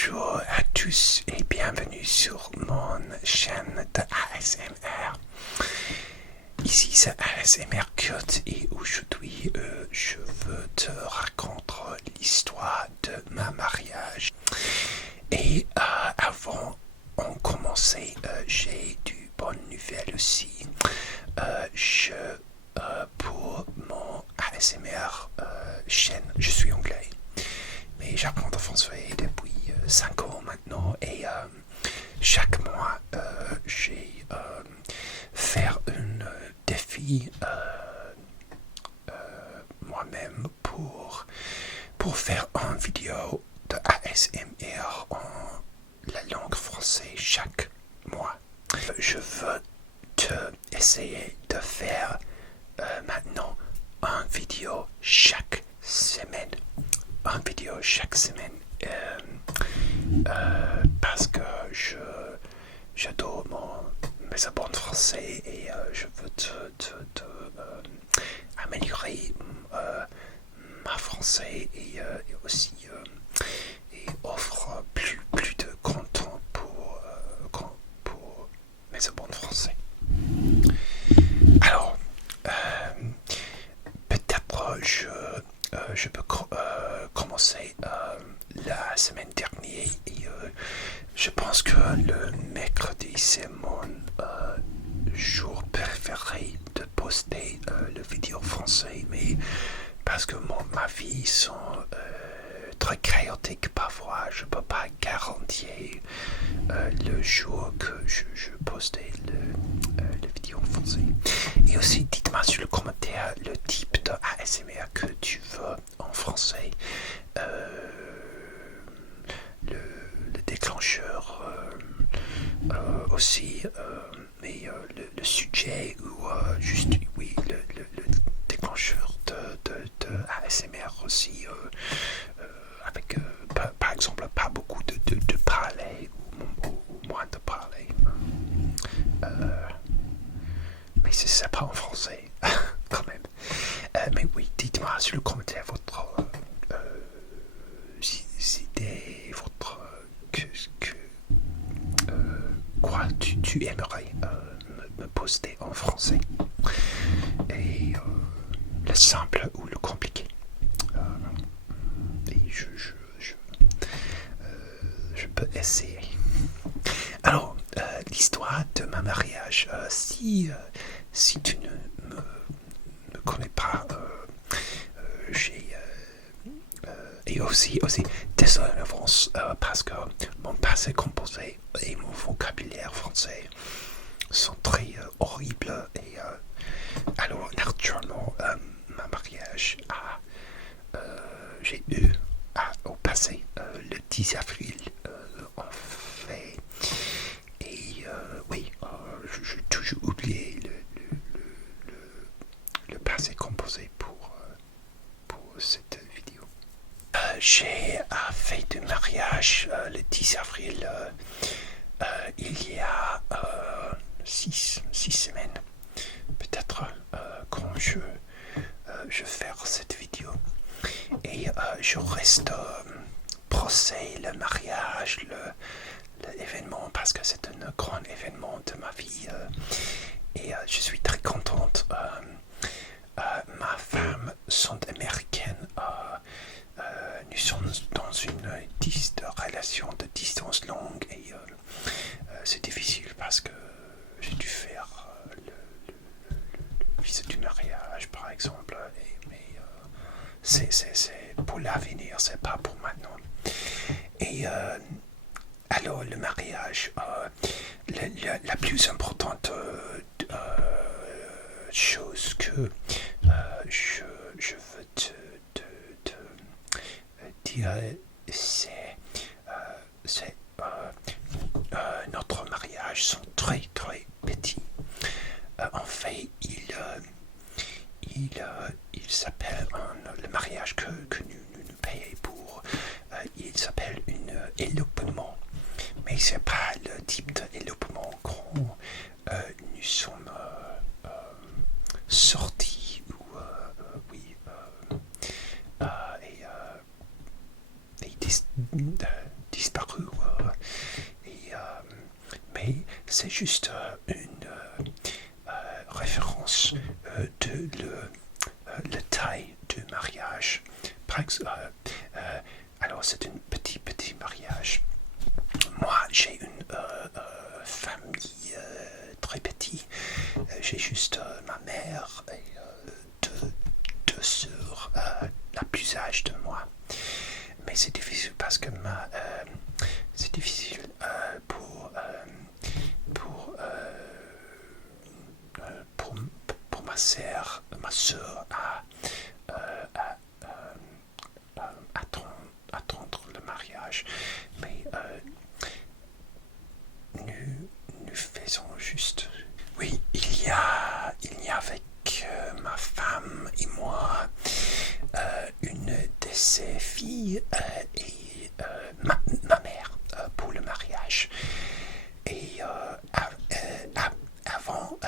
Bonjour à tous et bienvenue sur mon chaîne de ASMR. Ici c'est ASMR Kurt et aujourd'hui je veux te raconter l'histoire de ma mariage. Et avant on commençait, j'ai du bonnes nouvelles aussi. Pour mon ASMR chaîne, je suis anglais. Mais j'apprends le français depuis 5 ans maintenant et chaque mois j'ai fait un défi moi-même pour faire une vidéo de ASMR en la langue française chaque mois. Je veux essayer de faire maintenant une vidéo chaque semaine. Une vidéo chaque semaine parce que j'adore mes abonnés français et je veux améliorer ma français et aussi et offre plus de content pour mes abonnés français. Alors peut-être je peux commencer la semaine dernière et je pense que le mercredi c'est mon jour préféré de poster le vidéo français, mais parce que ma vie sont très chaotique parfois, je peux pas garantir le jour que je postais le vidéo en français. Et aussi dites-moi sur le commentaire le type de ASMR que tu veux en français, le déclencheur aussi, mais le sujet ou juste oui le déclencheur de ASMR aussi, avec par exemple pas beaucoup de parler ou moins de parler, mais c'est pas en français quand même. Mais oui, dites-moi sur le commentaire votre idée, votre quoi tu aimerais me poster en français, et le simple ou le compliqué, et je peux essayer. Alors l'histoire de ma mariage, si tu ne me connais pas, j'ai et aussi désolé en avance parce que mon passé composé et mon vocabulaire français sont très horribles, et alors naturellement ma mariage j'ai eu au passé le 10 avril en fait, et oui, j'ai toujours oublié le passé composé pour cette vidéo. J'ai fait du mariage le 10 avril il y a 6 semaines, peut-être, quand je fais cette vidéo, et je reste procès le mariage, l'événement, parce que c'est un grand événement de ma vie, et je suis très contente. Ma femme sont américaines. Nous sommes dans une relation de distance longue, et c'est difficile parce que j'ai dû faire le visa du mariage par exemple, mais c'est pour l'avenir, c'est pas pour maintenant. Et alors le mariage, la plus importante chose que je veux te dire, c'est notre mariage sont très très petits. En fait, il s'appelle le mariage que nous payons pour, il s'appelle un élopement, mais c'est pas le type d'élopement qu'on nous sommes sortis ou oui, et disparu c'est juste une référence de la taille du mariage. Alors c'est un petit mariage. Moi, j'ai une famille très petite. J'ai juste ma mère et deux sœurs, la plus âgée de moi. Mais c'est difficile parce que c'est difficile pour ma sœur à attendre le mariage. Mais nous faisons juste. Oui, il y a avec ma femme et moi une de ses filles et ma mère pour le mariage. Et avant,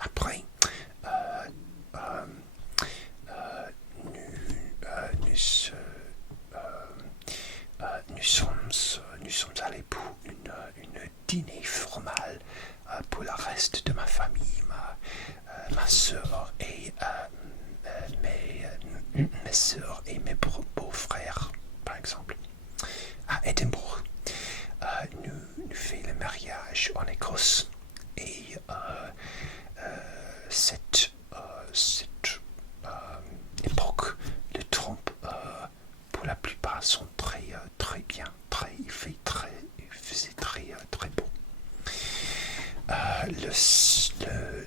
après, nous sommes allés pour une dîner formal pour le reste de ma famille, ma soeur et mes soeurs et mes beaux-frères, par exemple, à Édimbourg. Nous faisons le mariage en Écosse et cette époque de Trump pour la plupart sont très bien, il faisait très beau.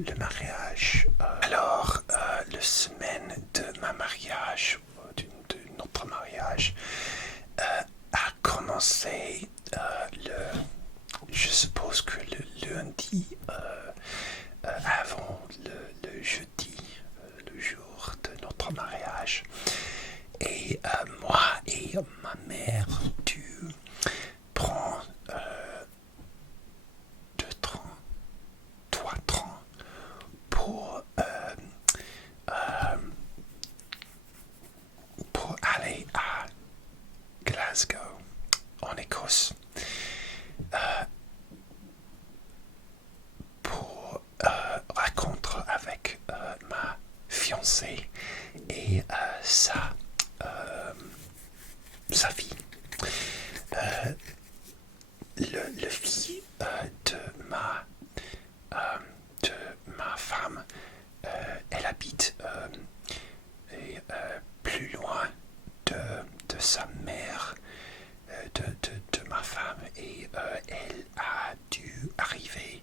Le mariage. Alors, la semaine de ma mariage, de notre mariage, a commencé je suppose que le lundi avant le jeudi, le jour de notre mariage. Et moi et ma mère dû prendre 3 trains pour aller à Glasgow, en Écosse, pour rencontre avec ma fiancée et sa fille. Le fille de ma femme, elle habite plus loin de sa mère, de ma femme, et elle a dû arriver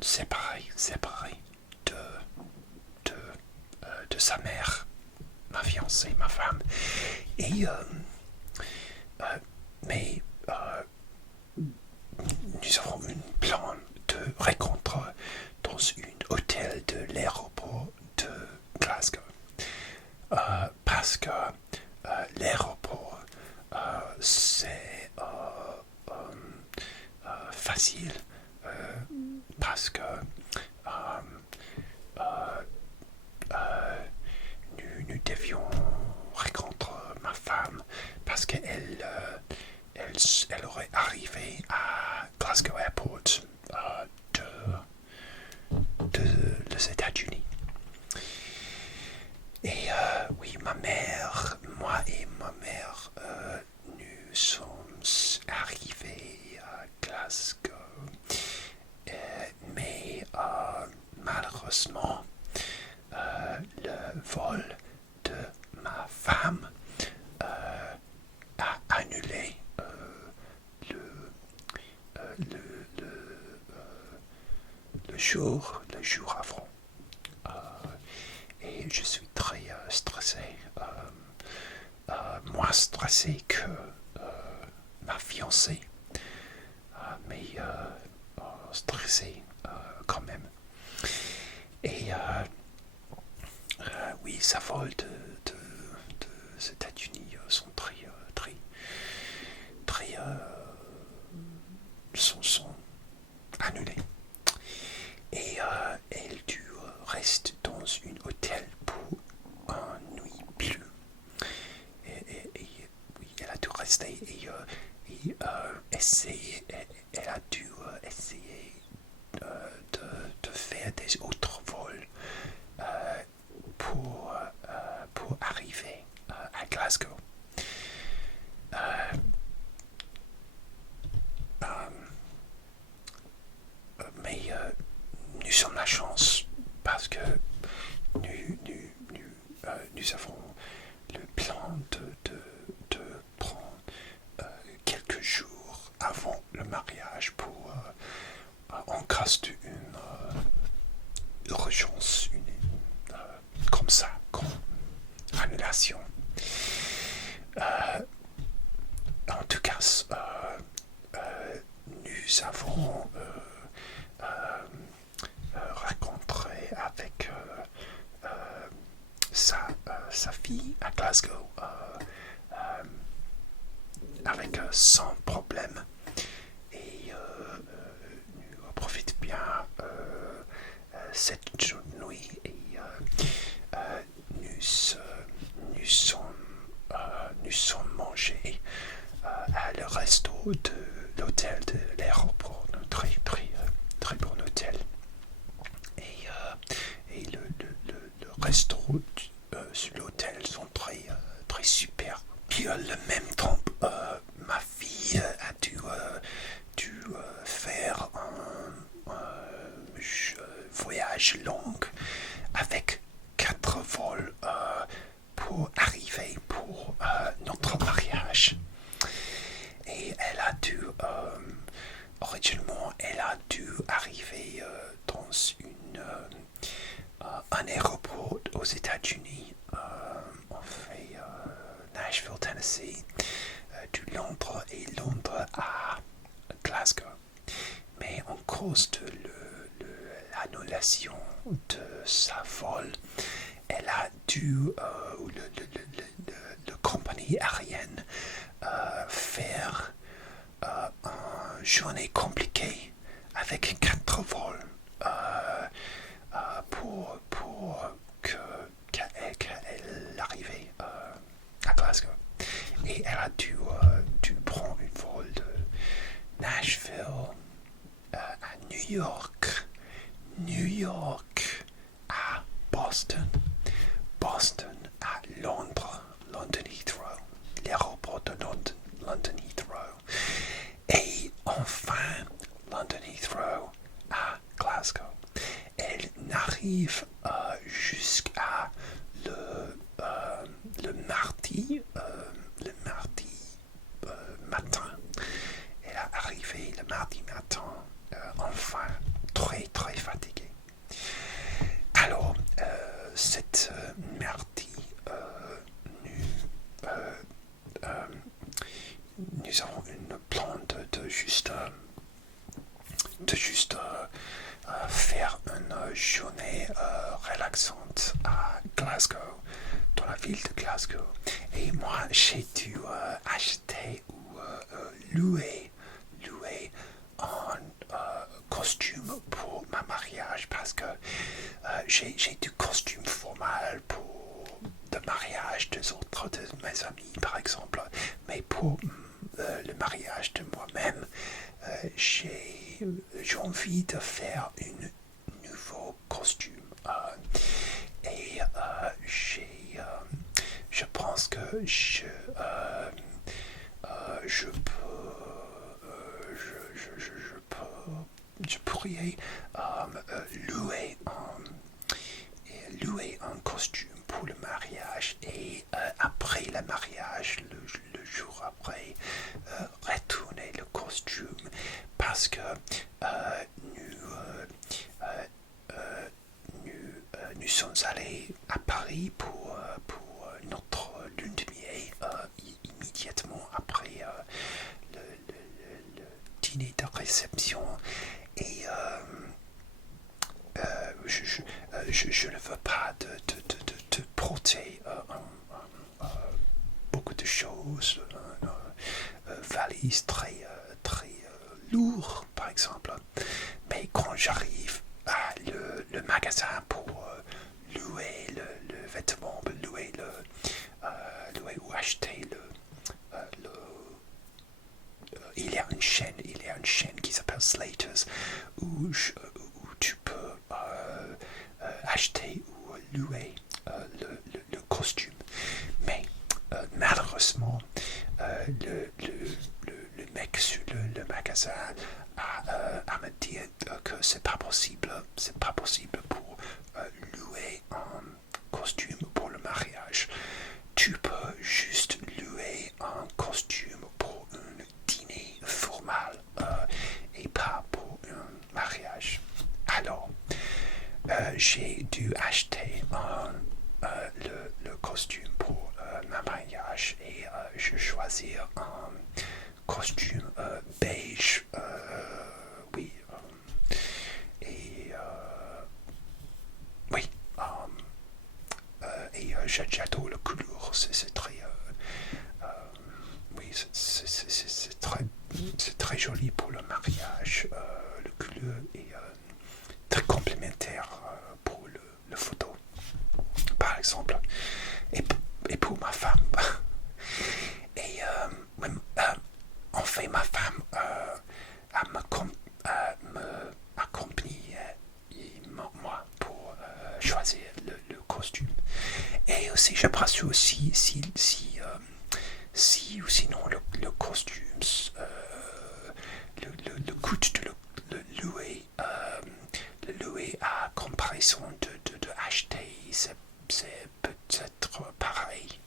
séparée de sa mère, ma fiancée, ma femme. Et mais nous avons un plan de rencontre dans un hôtel de l'aéroport de Glasgow. Parce que l'aéroport, c'est facile, parce que nous devions rencontrer ma femme, parce qu'elle elle aurait arrivé à Glasgow Airport des États-Unis. Et oui, moi et ma mère, nous sommes arrivés à Glasgow, mais malheureusement, le vol de ma femme a annulé le jour avant. Et je suis très stressé, moins stressé que ma fiancée, mais stressé quand même. Et oui, ça vole des États-Unis sont sont annulés. Et elle dû rester dans un hôtel pour une nuit plus. Et oui, elle a dû rester. Et et elle a dû essayer de faire des autres vols pour, pour arriver à Glasgow. Mais nous sommes la chance parce que nous avons le plan de prendre quelques jours avant le mariage pour, en cas d'une urgence, comme ça, comme annulation. En tout cas, nous avons rencontré avec sa fille à Glasgow avec sans problème et nous profitons bien cette nuit et nous sommes mangés à le resto de l'hôtel de l'aéroport, un très bon hôtel. Et le resto sur l'hôtel sont très super. Puis le même temps, ma fille a dû faire un voyage long avec 4 vols pour arriver pour notre mariage. Et elle a dû, originellement, elle a dû arriver dans un aéroport aux États-Unis, on fait Nashville, Tennessee, du Londres et Londres à Glasgow. Mais en cause de l'annulation de sa vol, elle a dû, la compagnie aérienne, faire une journée compliquée avec 4 vols pour qu'elle arrive à Glasgow. Et elle a dû prendre un vol de Nashville à New York à Boston à Londres, London Heathrow, l'aéroport de London Heathrow, et enfin London Heathrow à Glasgow. Elle n'arrive jusqu'à le mardi matin. Elle est arrivée le mardi matin, enfin très fatiguée. Alors, cette mardi, nous avons un plan de juste faire une journée relaxante à Glasgow, dans la ville de Glasgow. Et moi, j'ai dû acheter ou louer un costume pour ma mariage parce que j'ai du costume formal pour le mariage des autres de mes amis, par exemple. Mais pour le mariage de moi-même, j'ai envie de faire un nouveau costume. Et je pense que je pourrais louer un costume pour le mariage et après le mariage, le jour après, retourner le costume parce que nous sommes allés à Paris pour notre lune de miel immédiatement après le dîner de réception et je ne veux pas de porter beaucoup de choses, valise très lourd par exemple, mais quand j'arrive à le magasin pour louer le vêtement, louer ou acheter chaîne, il y a une chaîne qui s'appelle Slater's où tu peux acheter ou louer le costume. Mais malheureusement, le mec sur le magasin a me dit que c'est pas possible pour louer un costume pour le mariage. Tu peux juste louer un costume pour un dîner formal et pas pour un mariage. Alors, j'ai dû acheter le costume pour ma mariage et je choisis un costume beige, oui, et oui, et j'adore la couleur, c'est très, oui, c'est très joli pour le mariage. Le couleur est très complémentaire pour le photo, par exemple, et pour ma femme. Et en fait, ma femme m'accompagne moi pour choisir le costume. Et aussi, j'apprécie aussi si ou sinon le costume, le coût de le louer, à comparaison de acheter, c'est peut-être pareil.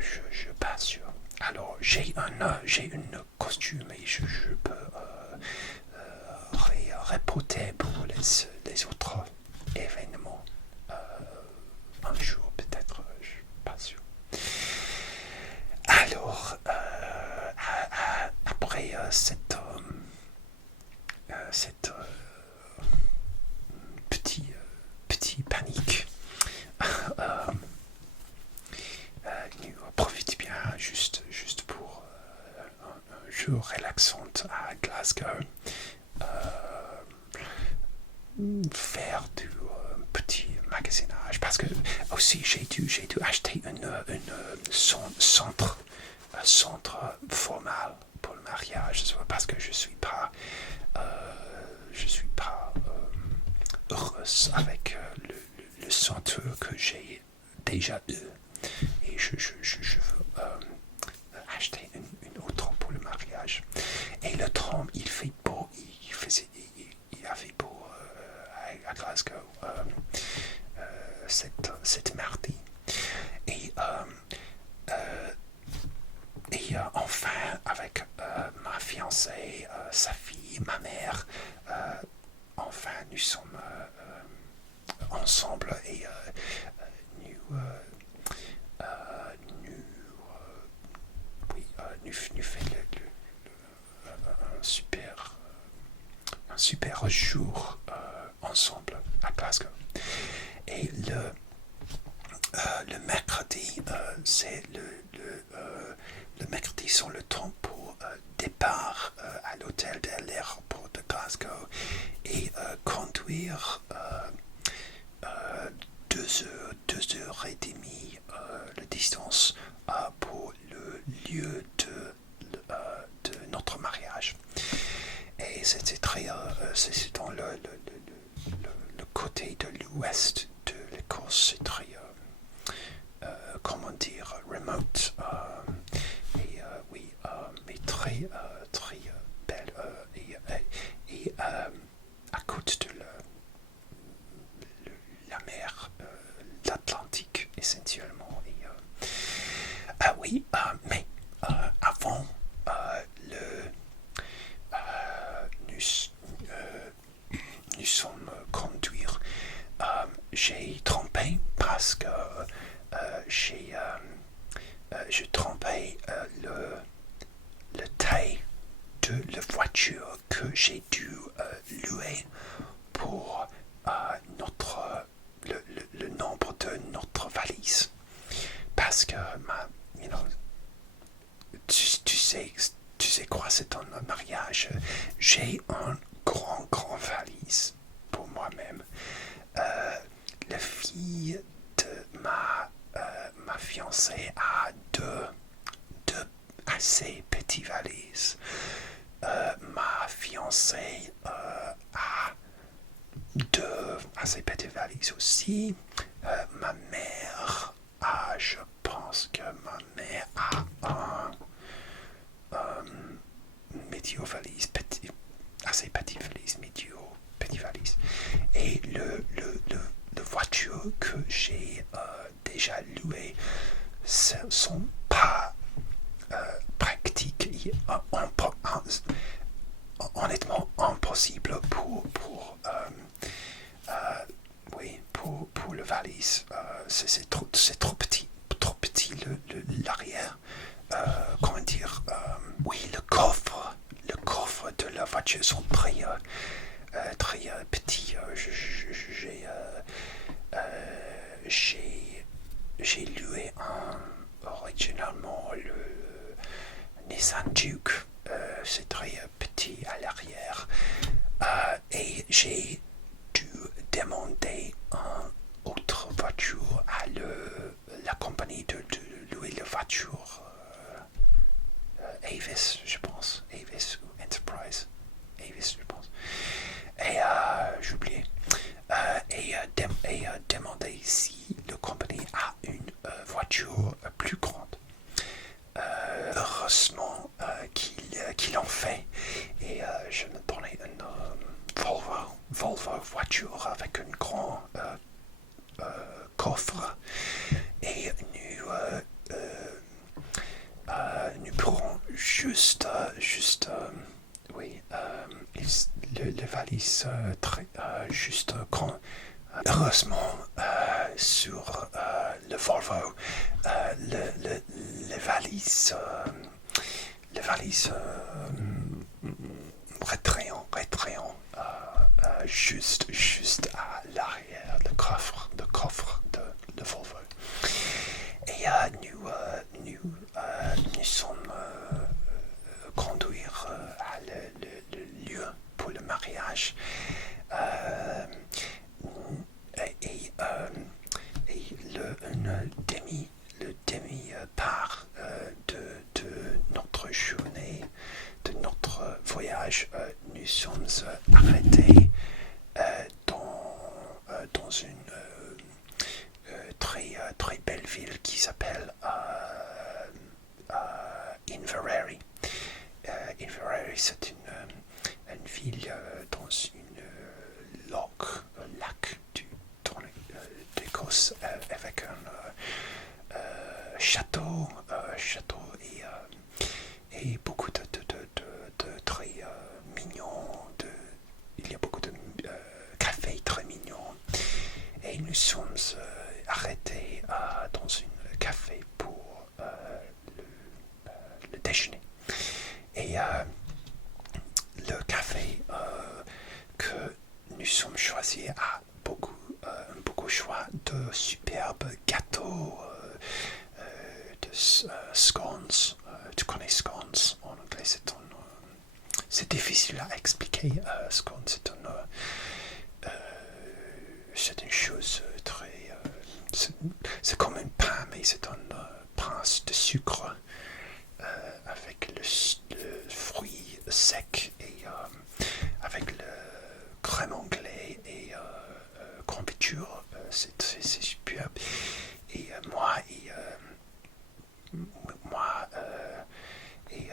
Je pas sûr. Alors j'ai une costume et je peux reporter pour les autres événements un jour peut-être, je suis pas sûr. Alors après cette petit panique, nous profitons bien juste pour un jour relaxant à Glasgow, faire du petit magasinage parce que aussi j'ai dû acheter un centre formal pour le mariage parce que je suis pas heureuse avec le centre que j'ai déjà eu et je veux acheter une autre pour le mariage. Et le temps, il fait beau, il a fait beau à Glasgow cette mardi. Et enfin, avec ma fiancée, sa fille, ma mère, enfin, nous sommes ensemble et nous faisons un super jour ensemble à Glasgow. Et le mercredi, c'est le mercredi sur le temps pour départ à l'hôtel de l'aéroport de Glasgow et conduire 2 heures et demie la distance pour le lieu de notre mariage. Et c'était très, c'est dans le côté de l'ouest de l'Écosse, c'est très, comment dire, remote, et oui, mais très, très belle, et à côté de la mer, l'Atlantique essentiellement. Et, oui, mais avant nous sommes conduire, j'ai trompé parce que j'ai trompé le taille de la voiture que j'ai dû louer pour le nombre de notre valise. Parce que tu sais quoi, c'est un mariage. J'ai un grand valise pour moi-même. La fille de ma fiancée a deux assez petite valise. Ma fiancée a deux assez petites valises aussi. Ma mère je pense que ma mère a un médio valise, assez petit valise, médio, petit valise. Et le voiture que j'ai déjà loué sont pas pratiques, honnêtement impossible pour le valise. C'est trop petit l'arrière. Comment dire, oui, le coffre de la voiture sont très petits. J'ai loué originalement le Nissan Juke. C'est très petit à l'arrière. Et j'ai dû demander une autre voiture à la compagnie de louer la voiture. Avis, je pense. Avis ou Enterprise. Avis, je pense. Et j'ai oublié. Et demander si la compagnie a une voiture plus grande. Heureusement qu'ils l'ont fait. Et je me donnais une Volvo voiture avec un grand coffre. Et nous pourrons juste oui, le valise juste grand. Heureusement, sur le Volvo, le valise rétréant, juste à l'arrière, le coffre de le Volvo. Et nous sommes conduire à le lieu pour le mariage. Et le demi-part de notre journée, de notre voyage, nous sommes arrêtés dans une très belle ville qui s'appelle Inverary. Inverary, c'est une ville dans un lac d'Écosse avec un château et beaucoup de très mignons. Il y a beaucoup de cafés très mignons. Et nous sommes arrêtés dans un café pour le déjeuner. Et le café que nous sommes choisis a beaucoup choix de superbes gâteaux, de scones. Tu connais scones en anglais? C'est difficile à expliquer. Scones, c'est une chose très... c'est comme un pain, mais c'est un pain de sucre avec le fruit sec et avec le crème anglais et confiture. C'est superbe. Et moi et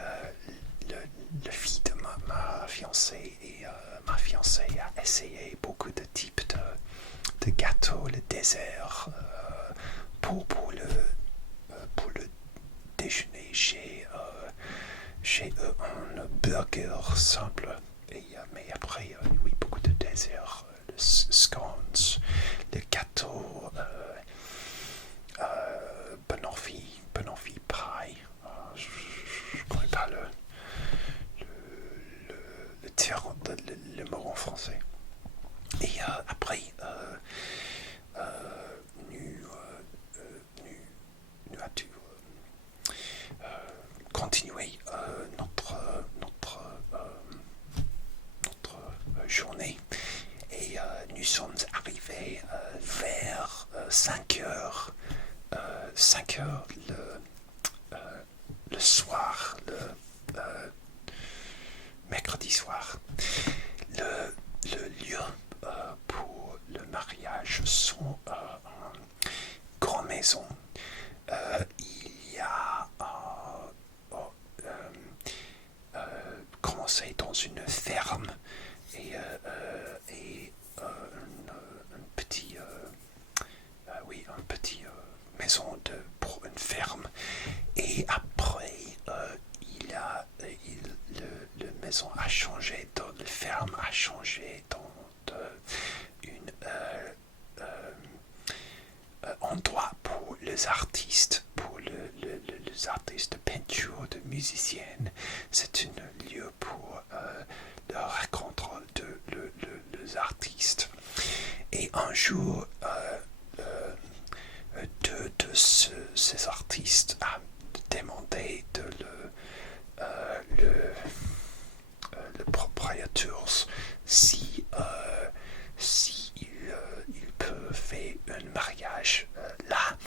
le fille de ma fiancée et ma fiancée a essayé beaucoup de types de gâteaux, le dessert. Pour le déjeuner, j'ai un burger simple, mais après, oui, beaucoup de desserts, le scones, le gâteau, banoffee pie. Je ne connais pas le mot en français. Et après, nous avons dû continuer notre journée. Et nous sommes arrivés vers 5 heures. 5 heures le soir, mardi soir. Le lieu pour le mariage sont une grande maison. Il y a commencé dans une ferme et un petit maison pour une ferme. Et après, le maison a changé, la ferme a changé dans une endroit pour les artistes, pour les artistes de peinture, de musiciennes. C'est un lieu pour la rencontre les artistes. Et un jour, deux de ces artistes a demandé le propriétaire si il peut faire un mariage là.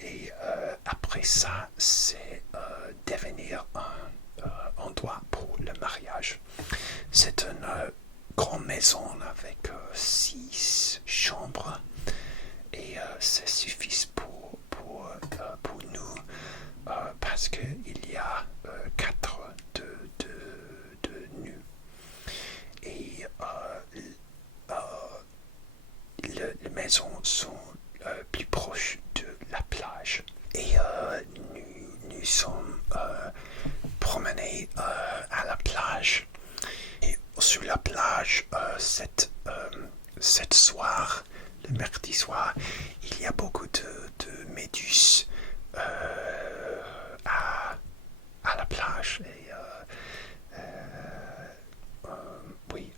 Et après ça, c'est devenir un endroit pour le mariage. C'est une grande maison avec 6 chambres et ça suffit pour nous parce qu'il y a 4 de nus. Et les maisons sont plus proches de la plage. Et nous sommes promenés à la plage. Et sur la plage, cette soir, le mercredi soir, il y a beaucoup de méduses à la plage. Et oui,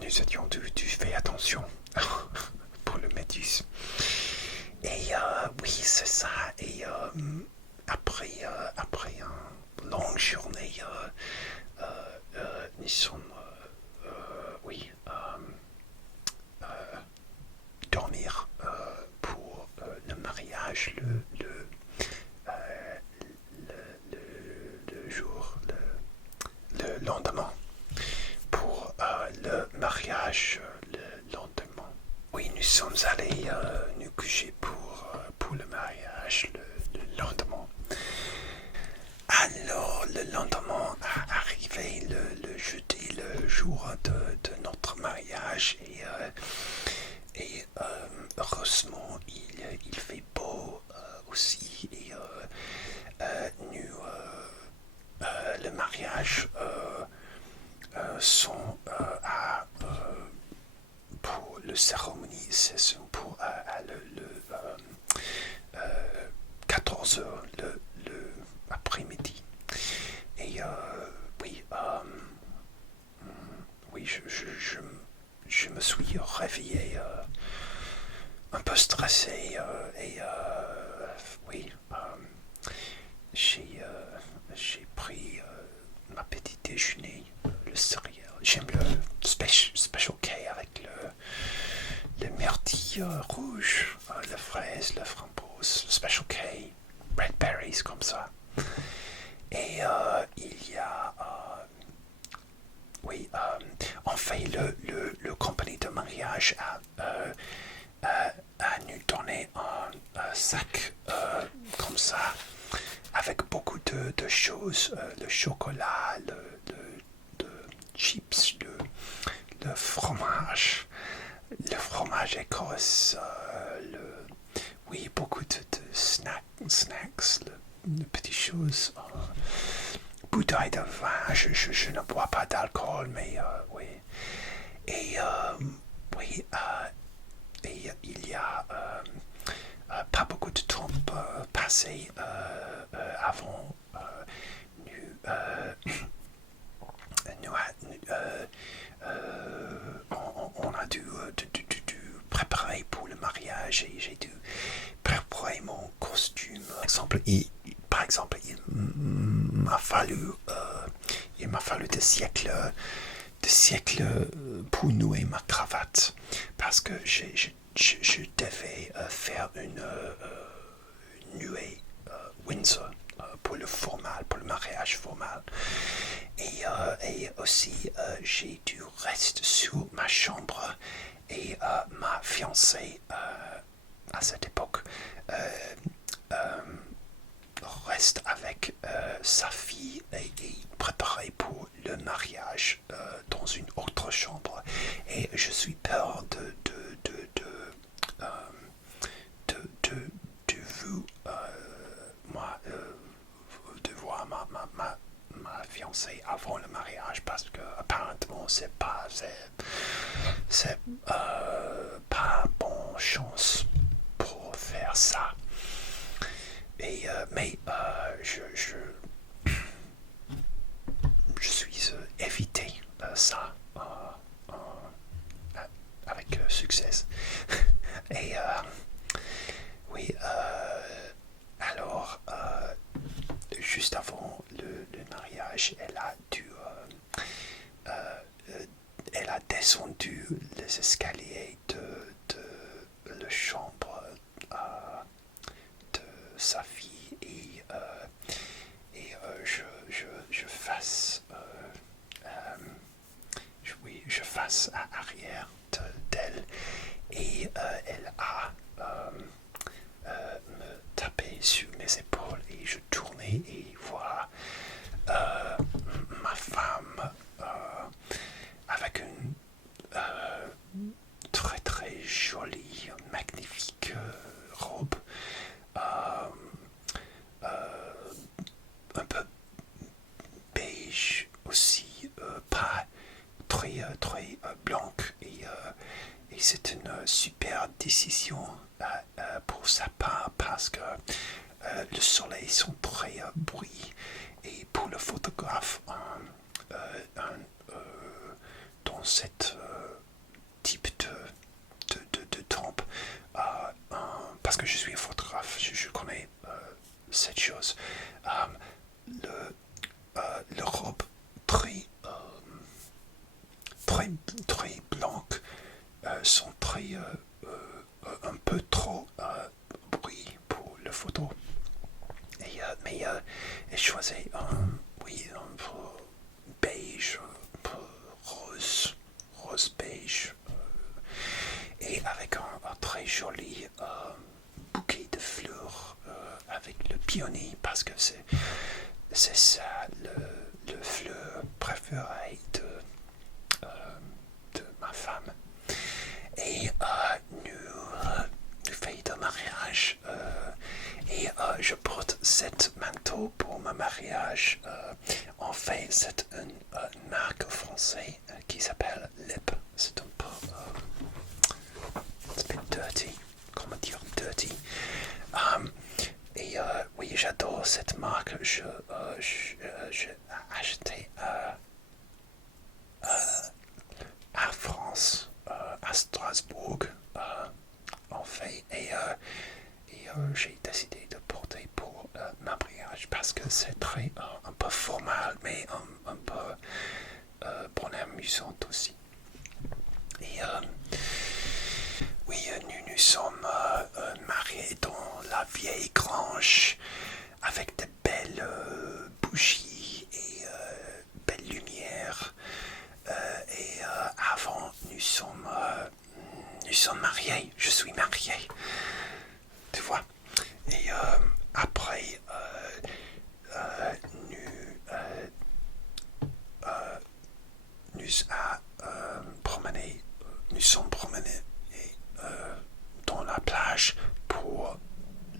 nous étions dû faire attention pour le méduse. Et oui, c'est ça. Et après une longue journée, nous sommes dormir pour le mariage le jour, le lendemain. Pour le mariage le lendemain. Oui, nous sommes allés nous coucher pour le mariage le lendemain. Alors, le lendemain arrivé le jeudi, le jour de notre mariage, et heureusement, il fait beau aussi, et le mariage sont pour la cérémonie, c'est pour le 14 heures le après-midi. Et oui, je me suis réveillé un peu stressé et oui, j'ai pris ma petit déjeuner, le céréales. J'aime le special K avec le myrtille rouge, la fraise, la framboise, le special K, red berries comme ça. Et il y a en fait le compagnie de mariage a nous donné un sac comme ça avec beaucoup de choses, le chocolat, le chips, le fromage écosse, beaucoup de snacks, de petites choses, bouteille de vin, je ne bois pas d'alcool, mais oui. Et oui, et il y a pas beaucoup de temps passé avant on a dû préparer pour le mariage et j'ai dû préparer mon costume. Par exemple, il m'a fallu des siècles pour nouer ma cravate parce que je devais faire une nuée Windsor pour le formal, pour le mariage formal. Et aussi, j'ai dû rester sur ma chambre et ma fiancée à cette époque reste avec sa fille et préparer pour le mariage dans une autre chambre. Et je suis peur de vous, moi, de voir ma fiancée avant le mariage parce que apparemment c'est pas bonne chance pour faire ça. Mais je suis évité ça avec succès. Et oui, alors juste avant le mariage, elle a descendu les escaliers de la chambre de sa fille et je fasse oui, je fasse à arrière d'elle et elle a me tapé sur mes épaules et je tournais et vois ma femme avec une très très jolie, magnifique robe un peu beige aussi, pas très blanc et c'est une super décision pour sa part parce que le soleil sont très bruit et pour le photographe dans cette type de temps parce que je suis un photographe, je connais cette chose. Le robe très blanc sont très un peu trop bruit pour le photo. Mais elle choisit oui, un peu beige, un peu rose beige, et avec un très joli bouquet de fleurs avec le pionnier parce que c'est ça le fleur préféré de ma femme. Et nous faisons un mariage et je porte cette manteau pour mon mariage. En fait, c'est une marque française qui s'appelle Lip. C'est un peu dirty, comment dire dirty. Et oui, j'adore cette marque. J'ai acheté à France, à Strasbourg, en fait, et j'ai décidé de porter pour ma mariage parce que c'est très un peu formal, mais un peu bon amusant aussi. Et oui, nous sommes mariés dans la vieille grange avec de belles bougies et belles lumières. Et avant, nous sommes mariés. Je suis marié. Tu vois. Et après, nous sommes promenés dans la plage pour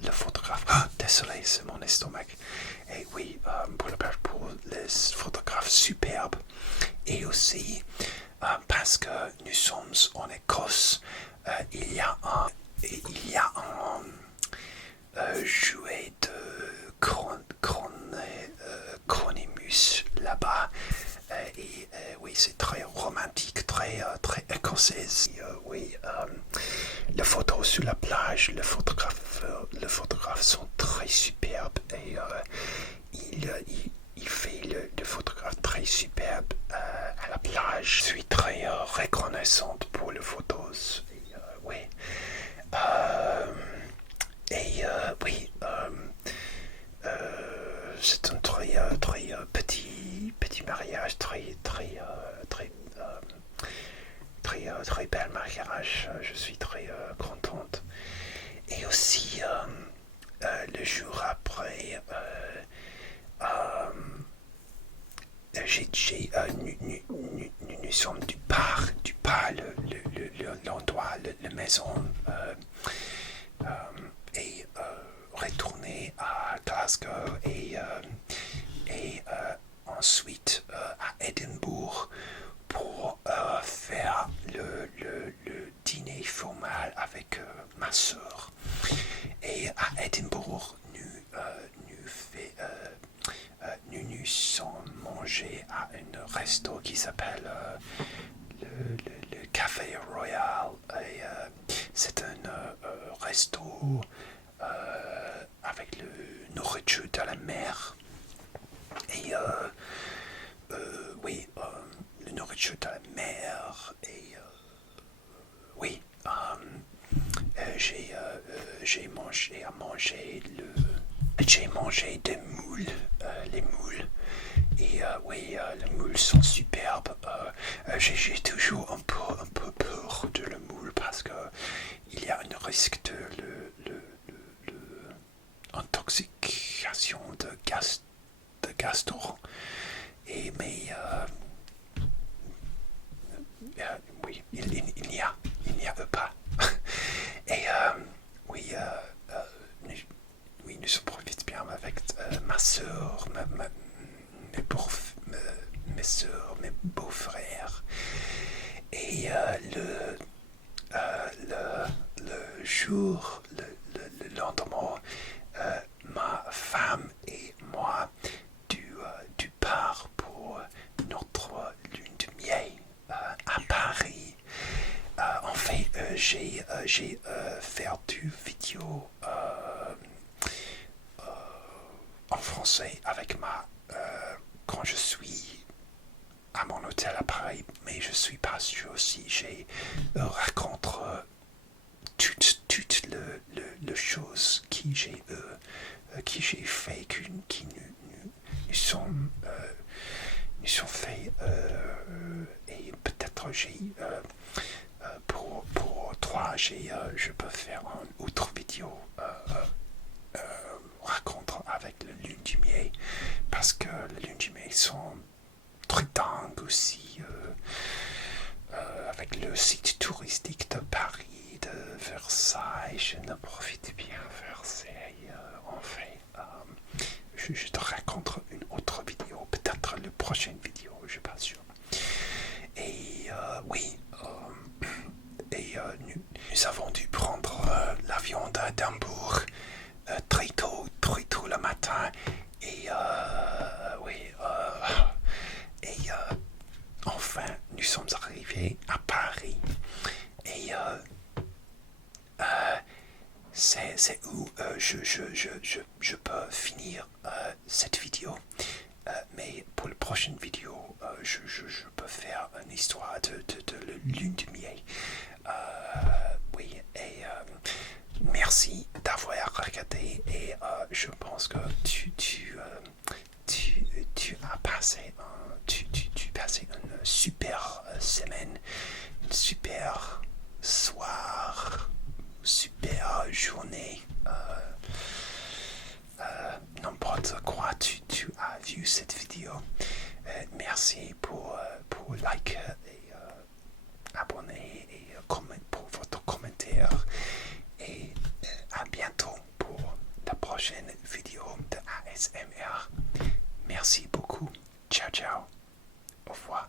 le photographe. Ah, désolé, c'est mon estomac. Et oui, pour la plage pour les photographes superbes. Et aussi parce que nous sommes en Écosse, il y a un jouet de Cronimus là-bas. Et oui, c'est très romantique, très écossaise. Oui, les photos sur la plage, les photographes sont très superbes et il fait le photographe très superbe à la plage. Je suis très reconnaissante pour les photos. Et, oui. c'est un très petit mariage, très bel mariage. Je suis très contente. Et aussi, le jour après, nous sommes du pas, l'endroit, la maison, et retourner à Glasgow et ensuite à Édimbourg pour faire le dîner formal avec ma soeur. Et à Édimbourg, nous sommes mangés à un resto qui s'appelle le Café Royal. Et, c'est un resto avec le nourriture de la mer. Et oui, le nourriture de la mer. Et oui, j'ai mangé des moules, les moules. Et oui, les moules sont superbes. J'ai toujours un peu peur de la moule parce que il y a un risque de intoxication de gastro. Et mais oui, il n'y a pas. Et oui, oui, nous sommes profite bien avec ma soeur, mes soeurs, mes beaux-frères. Et le jour, le lendemain, ma femme et moi du part pour notre lune de miel à Paris. En fait, j'ai fait du vidéo en français avec quand je suis à mon hôtel à Paris, mais je suis pas sûr si j'ai raconte toutes les choses qui j'ai fait, qui nous sont fait, et peut-être j'ai pour toi, je peux faire une autre vidéo raconte avec le lune du miel, parce que les lunes du miel sont très dingues aussi, avec le site touristique de Paris, de Versailles. Je ne profite bien Versailles, en fait. Je te raconte une autre vidéo, peut-être la prochaine vidéo, je ne suis pas sûr. Et oui, et nous avons dû prendre l'avion d'Édimbourg très tôt le matin. Et oui, et enfin, nous sommes arrivés à Paris. Et c'est où je peux finir cette vidéo. Mais pour la prochaine vidéo, je peux faire une histoire de la lune de miel. Oui, et merci d'avoir regardé. Et je pense que tu as passé une super semaine, une super soir, super journée. N'importe quoi tu as vu cette vidéo. Merci pour like et abonner et pour votre commentaire. Et à bientôt pour la prochaine vidéo de ASMR. Merci beaucoup. Ciao, ciao. Au revoir.